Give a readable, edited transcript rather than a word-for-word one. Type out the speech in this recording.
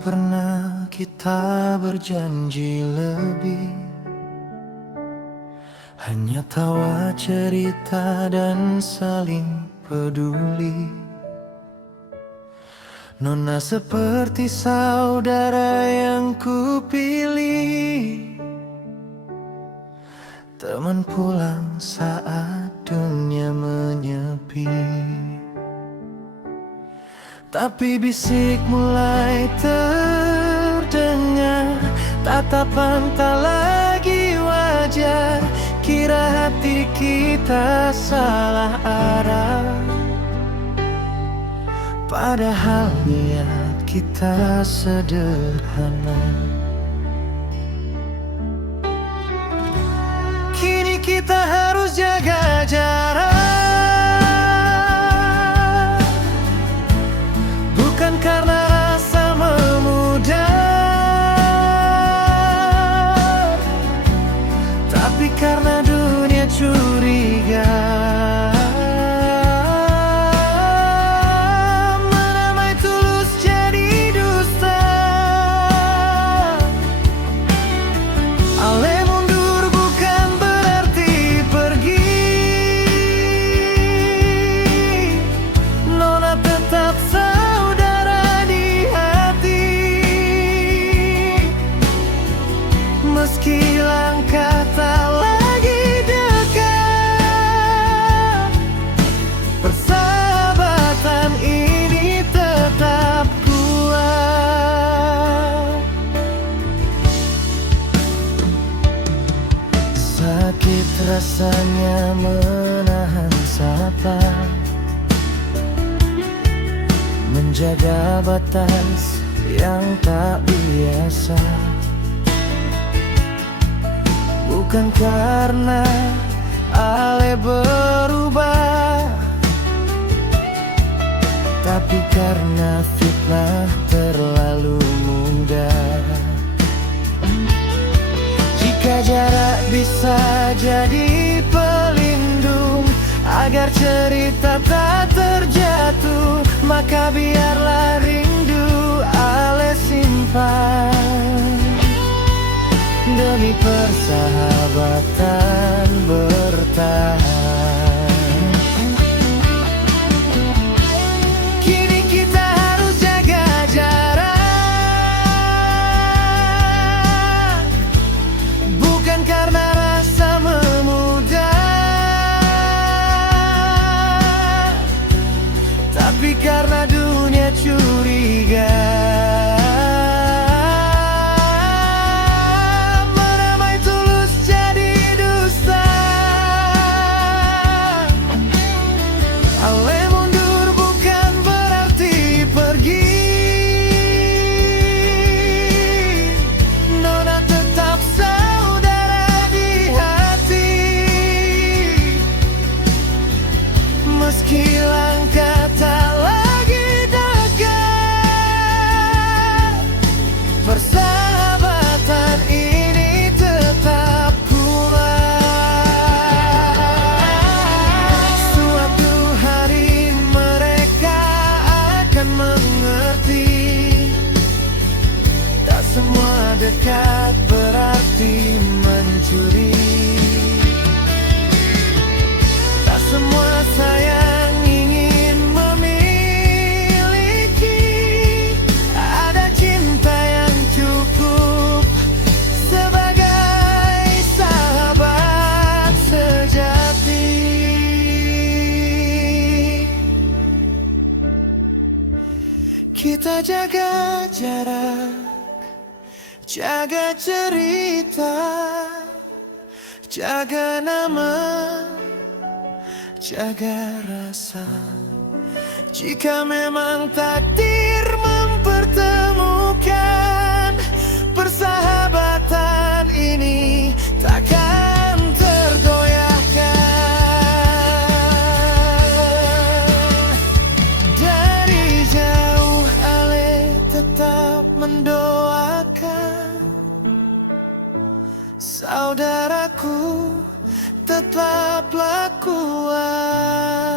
pernah kita berjanji lebih, hanya tawa cerita dan saling peduli. Nona seperti saudara yang kupilih, teman pulang saat dunia menyepi. Tapi bisik mulai terdengar, tatapan tak lagi wajar. Kira hati kita salah arah, padahal niat kita sederhana. Kini kita harus jaga jarak, bukan karena rasa memudar, tapi karena dunia curiga. Meramai tulus jadi dusta, ale mundur bukan berarti pergi. Nona tetap saudara di hati, meski langkah tak lagi dekat. Persahabatan ini tetap kuat. Sakit rasanya menahan sapa, menjaga batas yang tak biasa. Bukan karena ale berubah, tapi karena fitnah terlalu mudah. Jika jarak bisa jadi pelindung agar cerita tak terjatuh, maka biarlah rindu ale simpan demi persahabatan bertahan. Kini kita harus jaga jarak, bukan karena rasa memudar, tapi karena dunia curiga. Meski langkah tak lagi dekat, persahabatan ini tetap kuat. Suatu hari mereka akan mengerti, tak semua dekat berarti mencuri. Tak semua sayang ingin memiliki, ada cinta yang cukup sebagai sahabat sejati. Kita jaga jarak, jaga cerita, jaga nama, jaga rasa. Jika memang takdir mempertemukan, persahabatan ini takkan tergoyahkan. Dari jauh ale tetap mendoakan, saudaraku tetaplah kuat.